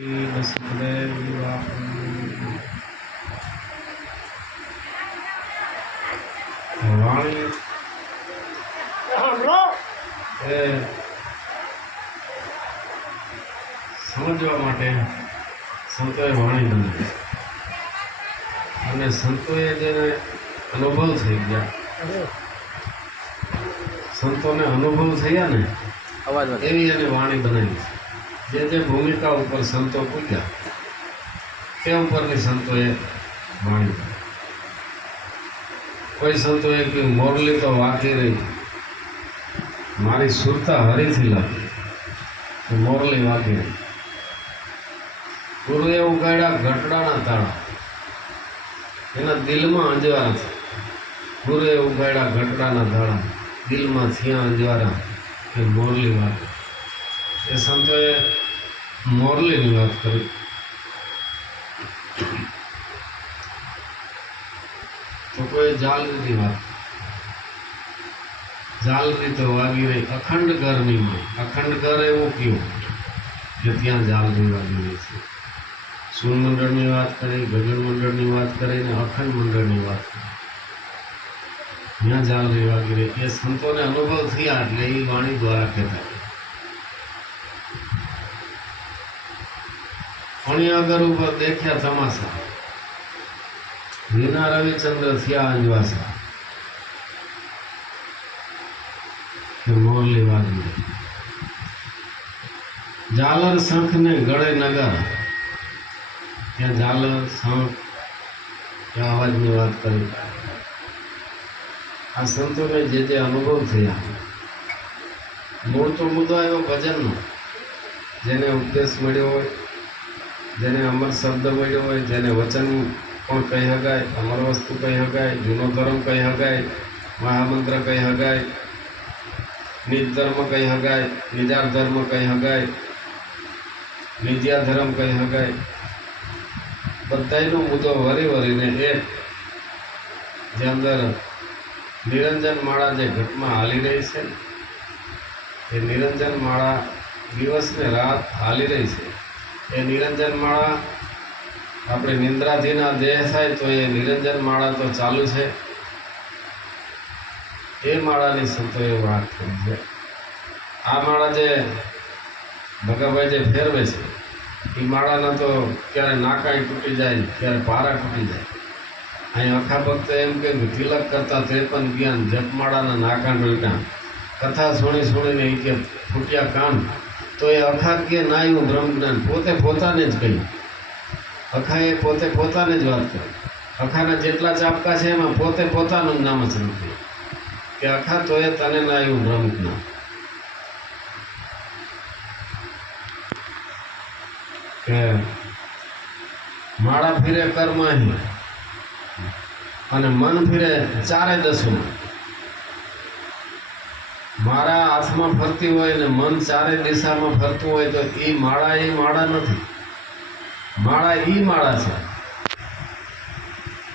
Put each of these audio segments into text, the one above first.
સમજવા માટે. સંતોએ વાણી બનાવી અને સંતોએ જેને અનુભવ થઈ ગયા સંતોને અનુભવ થયા ને અવાજ એવી એને વાણી બનાવી છે. જે જે ભૂમિકા ઉપર સંતો પૂજ્યા, તે ઉપરની સંતોએ માણ્યું કોઈ સંતોએ કે મોરલી તો વાગી રહી. મારી સુરતા હરીથી લાગી. મોરલી વાગી રહી. ગુરુએ ઉગાડ્યા ઘટડાના તાળા. એના દિલમાં અંજવારા ગુરુએ ઉગાડ્યા ઘટડાના તાળા. દિલમાં થયા અંજવારા કે મોરલી વાત એ સંતોએ મોરલીની વાત કરી. તો કોઈ જાલરીની વાત. જાલરી તો વાગી રહી અખંડ ગરમીમાં. અખંડ ઘર એવું કયું? કે ત્યાં જાલરી વાગી રહી છે. સુન મંડળની વાત કરી, ગગન મંડળની વાત કરી ને અખંડ મંડળની વાત કરી. ત્યાં જાલરી વાગી રહી. એ સંતોને અનુભવ થયા એટલે એ વાણી દ્વારા કહેતા. અણિયાગર ઉપર દેખ્યા તમાશા વિના રવિચંદ્ર થયા અંજવાસા મોરલી વાગી. ઝાલર શંખ ને ગળે નગર. ત્યાં ઝાલર શંખ ત્યાં અવાજની વાત કરી. આ સંતોને જે જે અનુભવ થયા. મૂળ તો મુદ્દો આવ્યો ભજનનો. જેને ઉપદેશ મળ્યો હોય. જેને અમર શબ્દ મળ્યો હોય, જેને વચન પણ કહી શકાય, અમર વસ્તુ કહી શકાય, જૂનો ધર્મ કહી શકાય, મહામંત્ર કહી શકાય, નિજ ધર્મ કહી શકાય, નિજાર ધર્મ કહી શકાય, નિજ્યા ધર્મ કહી શકાય. બધાયનો મુદ્દો વરી વરીને એક જે અંદર નિરંજન માળા જે ઘટમાં હાલી રહી છે, એ નિરંજન માળા દિવસ ને રાત હાલી રહી છે. એ નિરંજન માળા, આપણે નિંદ્રાજીના દેહ થાય તો એ નિરંજન માળા તો ચાલુ છે. એ માળાની સંતોએ વાત કરી છે. આ માળા જે ભગાભાઈ જે ફેરવે છે, એ માળાના તો ક્યારે નાકાઈ તૂટી જાય, ક્યારે પારા તૂટી જાય. અહીં અખા ભક્ત એમ કે તિલક કરતા ત્રેપન જ્ઞાન જપમાળાના નાકા ડોલટા કથા સુણી સુણીને એ કે ફૂટ્યા કાન. તો એ અખા કે એવું બ્રહ્મ જ્ઞાન પોતે પોતાને જ કહ્યું. અખા એ પોતે પોતાને જ વાત કરી. અખાના જેટલા ચાપકા છે એમાં પોતે પોતાનું નામ જ નથી કે અખા તો એ તને નાયું બ્રહ્મ જ્ઞાન કે માળા ફીરે કર્મ અહીં. અને મન ફીરે ચારે દસમાં મારા હાથમાં ફરતી હોય ને મન ચારે દિશામાં ફરતું હોય તો એ માળા એ માળા નથી. માળા એ માળા છે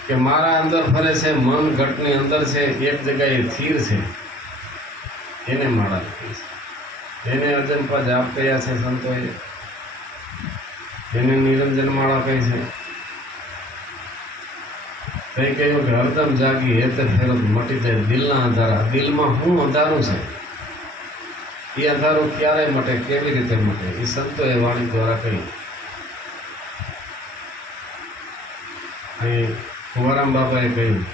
કે મારા અંદર ફરે છે, મન ઘટની અંદર છે, એક જગ્યાએ થીર છે. એને માળા એને અજંપા જાપ કયા છે સંતોએ. એને નિરંજન માળા કહે છે. કઈ કહ્યું કે હરદમ જાગી હેત ફેરત મટી જાય. દિલના અંધારા. દિલમાં શું અંધારું છે? એ અંધારું ક્યારે મટે, કેવી રીતે મટે? એ સંતોએ વાણી દ્વારા કહ્યું. અહીં કુવારામ બાપાએ કહ્યું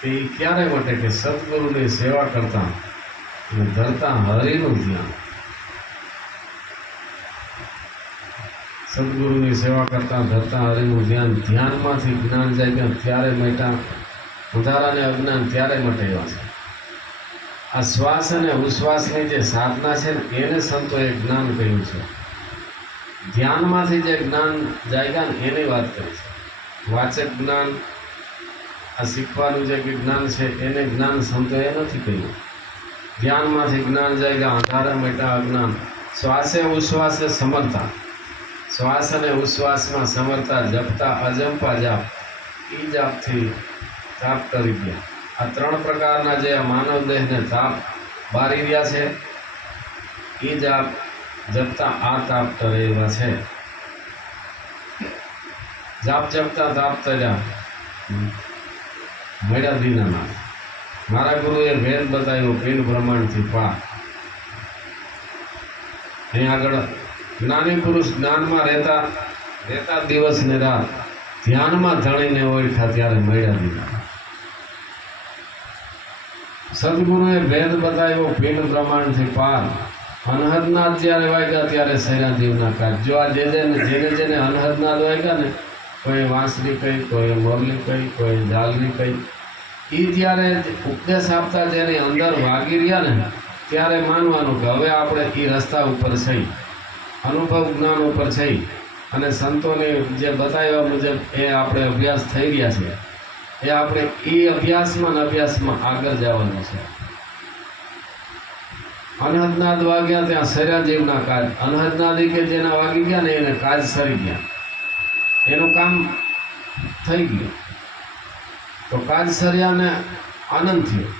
કે એ ક્યારે મટે કે સદગુરુની સેવા કરતા અને ધરતા હરિનું ધ્યાન. સદગુરુની સેવા કરતાં ધરતા હરિનું ધ્યાન ધ્યાનમાંથી જ્ઞાન જાગ્યા ત્યારે મેટા વધારાને અજ્ઞાન ત્યારે મટેવા છે. આ શ્વાસ અને ઉશ્વાસની જે સાધના છે ને, એને સંતોએ જ્ઞાન કહ્યું છે. ધ્યાનમાંથી જે જ્ઞાન જાગ્યા ને, એની વાત કરી છે. વાચક જ્ઞાન, આ શીખવાનું જે જ્ઞાન છે, એને જ્ઞાન સંતોએ નથી કહ્યું. ધ્યાનમાંથી જ્ઞાન જાગ્યા, અંધારા મેટા અજ્ઞાન. શ્વાસે ઉશ્વાસે સમરતા. શ્વાસ અને ઉશ્વાસમાં સમરતા જપતા અજંપા જાપ, એ જાપથી તાપ કરી ગયા આ ત્રણ પ્રકારના જે આ માનવ દેહને તાપ બારી રહ્યા છે, એ જાપ જપતા આ તાપ એવા છે. જાપ જપતા તાપ તર્યા મળ્યા દીનાનાથ મારા ગુરુએ ભેદ બતાવ્યો પેલ બ્રહ્માંડથી પા અહીં આગળ જ્ઞાની પુરુષ જ્ઞાનમાં રહેતા રહેતા દિવસ ને રાત ધ્યાનમાં ધણીને ઓળખા ત્યારે મળ્યા દીધા સદગુરુએ ભેદ બતાવ્યો પિંડ પ્રમાણથી પાર. અનહદનાથ જ્યારે વાગ્યા ત્યારે સૈરા જીવના કાજ જો આ જે જેને જેને જેને અનહદનાથ વાગ્યા ને કોઈ વાંસરી કહી કોઈ મોરલી કહી કોઈ ઝાલરી કહી એ જ્યારે ઉપદેશ આપતા જેની અંદર વાગી રહ્યા ને, ત્યારે માનવાનું કે હવે આપણે એ રસ્તા ઉપર થઈ અનુભવ જ્ઞાન ઉપર છે અને સંતોને જે બતાવ્યા મુજબ એ આપણે અભ્યાસ થઈ રહ્યા છે. એ આપણે એ અભ્યાસમાં ને અભ્યાસમાં આગળ જવાનો છે. અનહદનાદ વાગ્યા ત્યાં સર્યા જીવના કાજ. અનહદનાદી કે જેના વાગી ગયા ને એને કાજ સરી ગયા. એનું કામ થઈ ગયું. તો કાજ સર્યાને આનંદ થયો.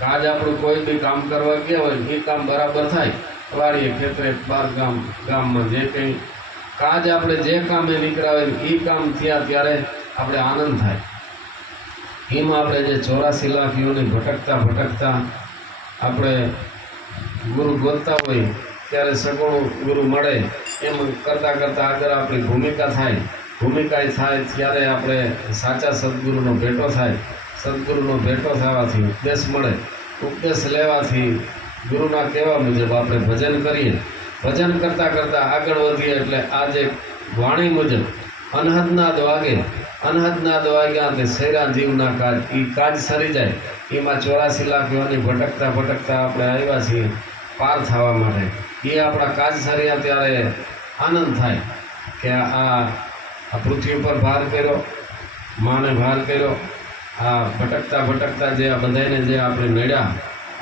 કાજ આપણું કોઈ બી કામ કરવા ગયા હોય એ કામ બરાબર થાય. વાડીએ ખેતરે બાર ગામ, ગામમાં જે કંઈ કાજ આપણે જે કામે નીકળાવે એ કામ થયા ત્યારે આપણે આનંદ થાય. એમાં આપણે જે ચોરાસી લાખ યોની ભટકતા ભટકતા આપણે ગુરુ ગોતતા હોય ત્યારે સગુણ ગુરુ મળે. એમ કરતાં કરતાં આગળ આપણી ભૂમિકા થાય. ભૂમિકા થાય ત્યારે આપણે સાચા સદગુરુનો ભેટો થાય. સદગુરુનો ભેટો થવાથી ઉપદેશ મળે. ઉપદેશ લેવાથી ગુરુના કહેવા મુજબ આપણે ભજન કરીએ. ભજન કરતાં કરતાં આગળ વધીએ એટલે આ જે વાણી મુજબ અનહદના દ્વાગે અનહદના વાગ્યા તે સૈરા જીવના કાજ એ કાજ સરી જાય. એમાં ચોરાસી લાખ યોની ભટકતા ભટકતા આપણે આવ્યા છીએ પાર થવા માટે. એ આપણા કાજ સર્યા ત્યારે આનંદ થાય કે આ પૃથ્વી પર ભાર કર્યો, માને ભાર કર્યો. આ ભટકતા ભટકતા જે આ બધાને જે આપણે મેળ્યા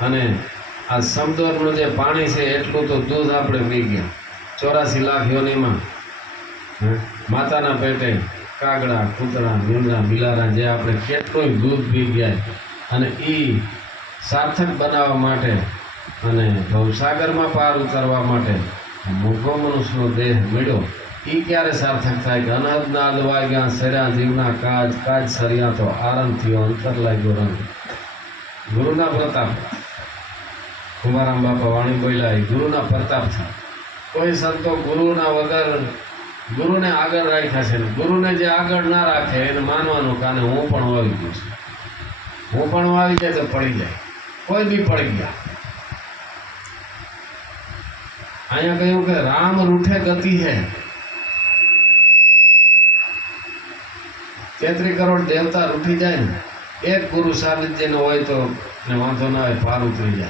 અને આ સમુદ્રનું જે પાણી છે, એટલું તો દૂધ આપણે પી ગયા. ચોરાસી લાખ યોનીમાં. માતાના પેટે કાગડા, કૂતરા, મીંડા, બિલારા જે આપણે કેટલું દૂધ પી ગયા. અને એ સાર્થક બનાવવા માટે અને ભવસાગરમાં પાર ઉતારવા માટે મૂકો મનુષ્યનો દેહ મળ્યો. એ ક્યારે સાર્થક થાય કે અનહદનાદ વાગ્યા સર્યા જીવના કાજ કાજ સર્યા તો આરંભ થયો, અંતર લાગ્યો રંગ. ગુરુના પ્રતાપ. કુમારામ બાપા વાણી બોલાય ગુરુના પ્રતાપથી કોઈ સંતો ગુરુના વગર ગુરુને આગળ રાખ્યા છે ગુરુને જે આગળ ના રાખે એને માનવાનું કાને હું પણ વાવી ગયો છું. હું પણ વાવી જાય તો પડી જાય. કોઈ બી પડી ગયા. અહીંયા કહ્યું કે રામ રૂઠે ગતિ હે. તેત્રી કરોડ દેવતા રૂઠી જાય ને, એક ગુરુ સાનિધ્યનો હોય તો વાંધો ના હોય પાર ઉતરી જાય.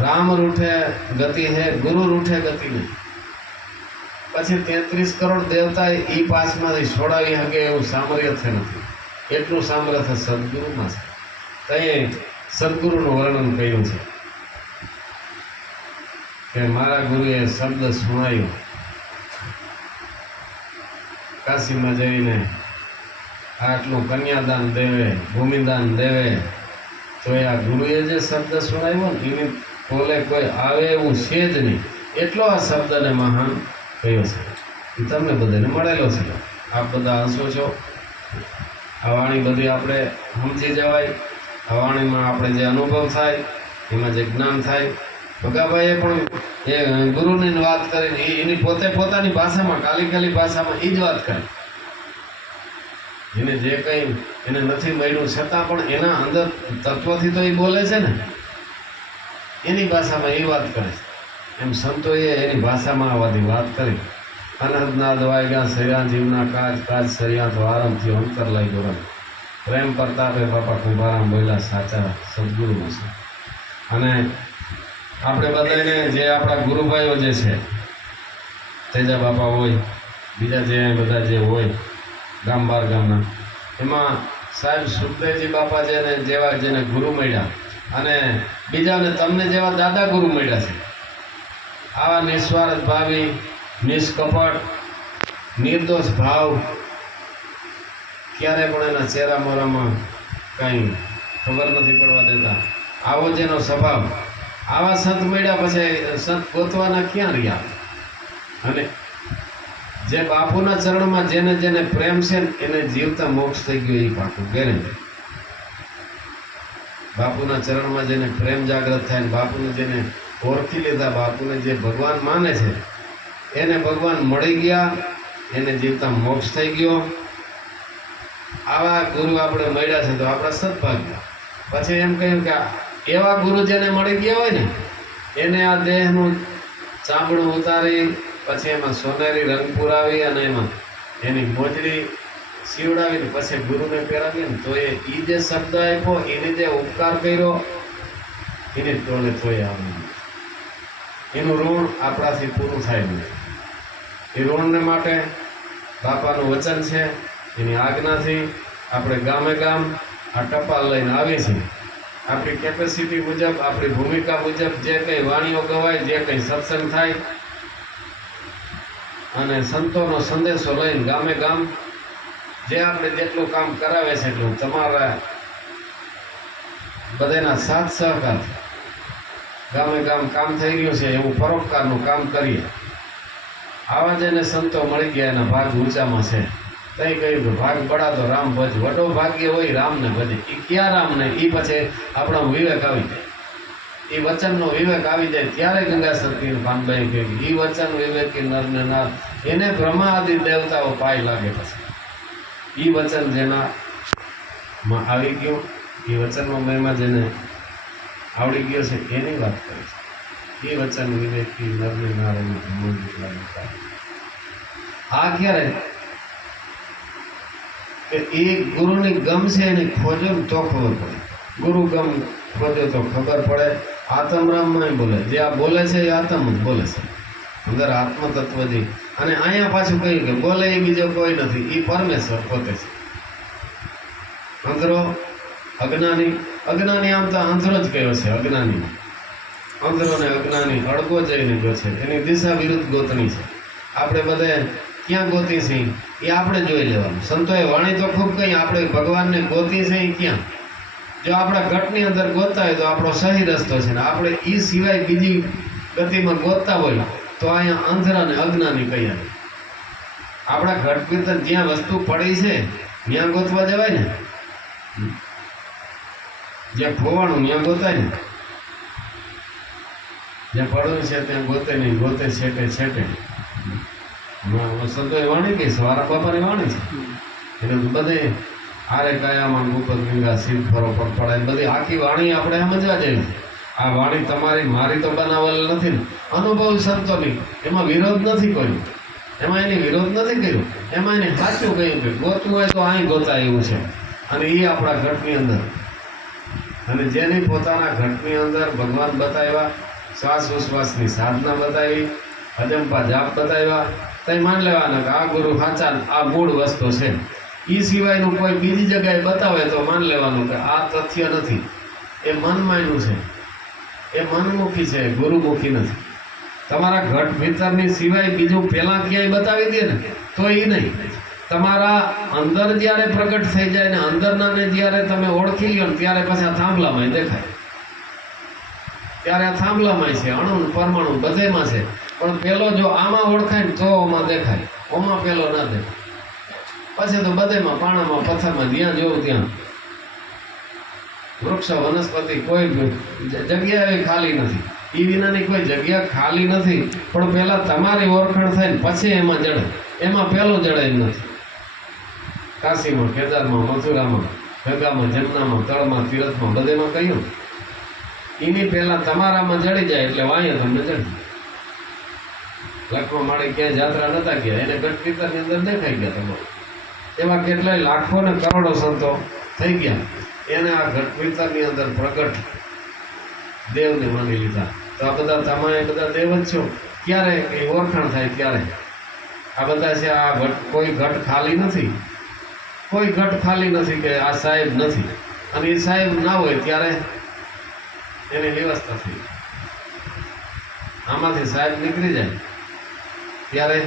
રામ રૂઠે ગતિ હે, ગુરુ રૂઠે ગતિ નહીં પછી તેત્રીસ કરોડ દેવતા એ પાસમાંથી છોડાવી શકે એવું સામર્થ્ય નથી. એટલું સામર્થ્ય સદગુરુમાં છે. ત્યાં સદગુરુનું વર્ણન કર્યું છે. કે મારા ગુરુએ શબ્દ સુણાયો. કાશીમાં જઈને આટલું કન્યાદાન દેવે, ભૂમિદાન દેવે, તો એ આ ગુરુએ જે શબ્દ સુણાવ્યો ને એની બોલે, કોઈ આવે એવું છે જ નહીં. એટલો આ શબ્દને મહાન કયો છે. એ તમને બધાને મળેલો છે. આપ બધા હસો છો. આ વાણી બધી આપણે સમજી જવાય. આ વાણીમાં આપણે જે અનુભવ થાય, એમાં જે જ્ઞાન થાય. ભગાભાઈએ પણ એ ગુરુની વાત કરીને એની પોતે પોતાની ભાષામાં, કાલી કાલી ભાષામાં એ જ વાત કરી. એને જે કંઈ એને નથી મળ્યું, છતાં પણ એના અંદર તત્વથી તો એ બોલે છે ને. એની ભાષામાં એ વાત કરે છે. એમ સંતોએ એની ભાષામાં આ વાત કરી. અનહદના દવાઈગા સર્યા જીવના કાજ કાજ સર્યા તો આરામથી અંતર લઈ ગયો પ્રેમ, પ્રતાપે બાપા કુંભારામ બોલ્યા, સાચા સદગુરુમાં છે. અને આપણે બધાને જે આપણા ગુરુભાઈઓ જે છે, તેજા બાપા હોય, બીજા જે બધા જે હોય ગામ બાર ગામના, એમાં સાહેબ સુખદેવજી બાપા જેને જેવા જેને ગુરુ મળ્યા અને બીજાને તમને જેવા દાદા ગુરુ મળ્યા છે. આવા નિસ્વાર્થ ભાવી, નિષ્કપટ, નિર્દોષ ભાવ ક્યારે પણ એના ચહેરા મોરામાં કાંઈ ખબર નથી પડવા દેતા. આવો જેનો સ્વભાવ. આવા સંત મળ્યા પછી સંત ગોતવાના ક્યાં રહ્યા? અને જે બાપુના ચરણમાં જેને જેને પ્રેમ છે એને જીવતા મોક્ષ થઈ ગયો એ પાકું ગેરંટી બાપુના ચરણમાં જેને પ્રેમ જાગૃત થાય ને બાપુને જેને ઓળખી લીધા, બાપુને જે ભગવાન માને છે, એને ભગવાન મળી ગયા, એને જીવતા મોક્ષ થઈ ગયો. આવા ગુરુ આપણે મળ્યા છે તો આપણા સદભાગ્ય. પછી એમ કહ્યું કે એવા ગુરુ જેને મળી ગયા હોય ને, એને આ દેહનું ચામડું ઉતારી, પછી એમાં સોનેરી રંગ પુરાવી અને એમાં એની મોજડી સીવડાવીને પછી ગુરુને પહેરાવીએ તો એ એ જે શબ્દ આપ્યો એને જે ઉપકાર કર્યો, એને તોડે તોય આવ્યું એનું ઋણ આપણાથી પૂરું થાય નહીં. એ ઋણને માટે બાપાનું વચન છે, એની આજ્ઞાથી આપણે ગામે ગામ આ ટપાલ લઈને આવીએ છીએ. આપણી કેપેસિટી મુજબ, આપણી ભૂમિકા મુજબ જે કંઈ વાણીઓ ગવાય, જે કંઈ સત્સંગ થાય, અને સંતોનો સંદેશો લઈને ગામે ગામ જે આપણે જેટલું કામ કરાવે છે એટલું તમારા બધાના સાથ સહકાર ગામે ગામ કામ થઈ રહ્યું છે, એવું પરોપકારનું કામ કરીએ. આવા જેને સંતો મળી ગયા, એના ભાગ ઊંચામાં છે. તઈ કહ્યું કે ભાગ પડા તો રામ ભજ, વડો ભાગ્ય હોય રામને ભજે. એ ક્યાં રામને એ પછી આપણો વિવેક આવી જાય. એ વચનનો વિવેક આવી જાય, ત્યારે ગંગા સતી પાનભાઈ કહે એ વચન વિવેકી નરને નર. એને બ્રહ્મા આદિ દેવતાઓ પાય લાગે પછી. એ વચન જેના માં આવી ગયું એ વચનમાં મહિમા જેને આવડી ગયો છે, એની વાત કરે છે. એ વચન વિવેકથી નરને નારાયણ આ ક્યારે? કે એ ગુરુની ગમ છે એને ખોજો તો ખબર પડે. ગુરુ ગમ ખોજો તો ખબર પડે. આત્મરામમાં બોલે, જે આ બોલે છે એ આત્મ જ બોલે છે. અંદર આત્મ તત્વજી અને અહીંયા પાછું કહ્યું કે બોલે એ બીજો કોઈ નથી એ પરમેશ્વર પોતે છે. અંધરો અજ્ઞાની અજ્ઞાની આમ તો અંધરો જ કયો છે, અજ્ઞાની. અંધરો ને અજ્ઞાની અડગો જઈને ગયો છે, એની દિશા વિરુદ્ધ ગોતની છે. આપણે બધે ક્યાં ગોતી છે? એ આપણે જોઈ લેવાનું. સંતોએ વાણી તો ખૂબ કહી, આપણે ભગવાનને ગોતી છે ક્યાં? જો આપણા ઘટની અંદર ગોતતા હોય તો આપણો સહી રસ્તો છે ને, આપણે એ સિવાય બીજી ગતિમાં ગોતતા હોય તો અહીંયા અંધરા ને અજ્ઞાની કહીએ. આપણા ઘટ કીર્તન જ્યાં વસ્તુ પડી છે ત્યાં ગોતવા જવાય ને? જ્યાં ખોવાનું ત્યાં ગોતાય ને? જ્યાં પડવું છે ત્યાં ગોતે નહીં ગોતે છેટે છેટે. સંતોએ વાણી કઈ સવારા બાપાની વાણી છે. એટલે બધે આરે કાયામાં ગુપત ગંગા શિવ ફરો પર પડાય બધી આખી વાણી આપણે સમજવા જઈએ. આ વાણી તમારી, મારી તો બનાવેલ નથી ને. અનુભવ સંતોની એમાં વિરોધ નથી કર્યો એમાં એની વિરોધ નથી કર્યો. એમાં એને સાચું કહ્યું કે ગોતવું હોય તો અહીં ગોતા એવું છે. અને એ આપણા ઘટની અંદર. અને જેની પોતાના ઘટની અંદર ભગવાન બતાવ્યા, શ્વાસ ઉશ્વાસની સાધના બતાવી, અજંપા જાપ બતાવ્યા, તઈ માન લેવાના કે આ ગુરુ સાચા આ મૂળ વસ્તુ છે. એ સિવાયનું કોઈ બીજી જગ્યાએ બતાવે તો માન લેવાનું કે આ તથ્ય નથી. એ મનમાં એનું છે. એ મનમુખી છે, ગુરુમુખી નથી. તમારા ઘટ ભીતરની સિવાય બીજું પહેલાં ક્યાંય બતાવી દે ને, તો એ નહીં. તમારા અંદર જ્યારે પ્રગટ થઈ જાય ને અંદરના ને જ્યારે તમે ઓળખી લ્યો ને, ત્યારે પછી આ થાંભલામાં દેખાય. ત્યારે આ થાંભલામાં છે અણુ પરમાણુ બધેમાં છે. પણ પેલો જો આમાં ઓળખાય ને, તો ઓમાં દેખાય. ઓમાં પેલો ના દેખાય. પછી તો બધેમાં પાણામાં પથ્થરમાં જ્યાં જોવું ત્યાં. વૃક્ષ વનસ્પતિ કોઈ જગ્યા ખાલી નથી. એ વિનાની કોઈ જગ્યા ખાલી નથી. પણ પહેલાં તમારી ઓળખાણ થાય ને પછી એમાં જડે. એમાં પહેલું જડે એમ નથી. કાશીમાં, કેદારમાં, મથુરામાં, ગંગામાં, જમનામાં, તળમાં, તીરથમાં, બધેમાં કહ્યું એની પહેલાં તમારામાં જડી જાય એટલે વાંય તમને જડી. લખવા માળી ક્યાંય જાત્રા નતા ગયા. એને ગઢ અંદર દેખાઈ ગયા તમારે. એવા કેટલાય લાખો ને કરોડો સંતો થઈ ગયા. એને આ ઘટવિતરની અંદર પ્રગટ દેવને માની લીધા. તો આ બધા તમે બધા દેવ જ છો? ક્યારે એ ઓળખાણ થાય ક્યારે? આ બધા છે, આ ઘટ કોઈ ઘટ ખાલી નથી. કોઈ ઘટ ખાલી નથી કે આ સાહેબ નથી. અને એ સાહેબ ના હોય ત્યારે એની વ્યવસ્થા થઈ આમાંથી સાહેબ નીકળી જાય ત્યારે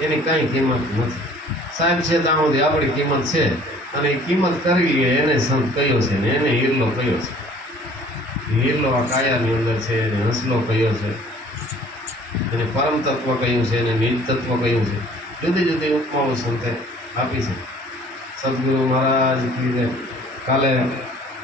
એની કાંઈ કિંમત નથી. સાહેબ છે, ત્યાં સુધી આપણી કિંમત છે. અને એ કિંમત કરવી એને સંત કયો છે ને એને હીરલો કયો છે? હીરલો આ કાયાની અંદર છે એને હંસલો કયો છે? એને પરમ તત્વ કહ્યું છે એને નિજ તત્વ કહ્યું છે? જુદી જુદી ઉપમાઓ સંતે આપી છે. સદગુરુ મહારાજ કાલે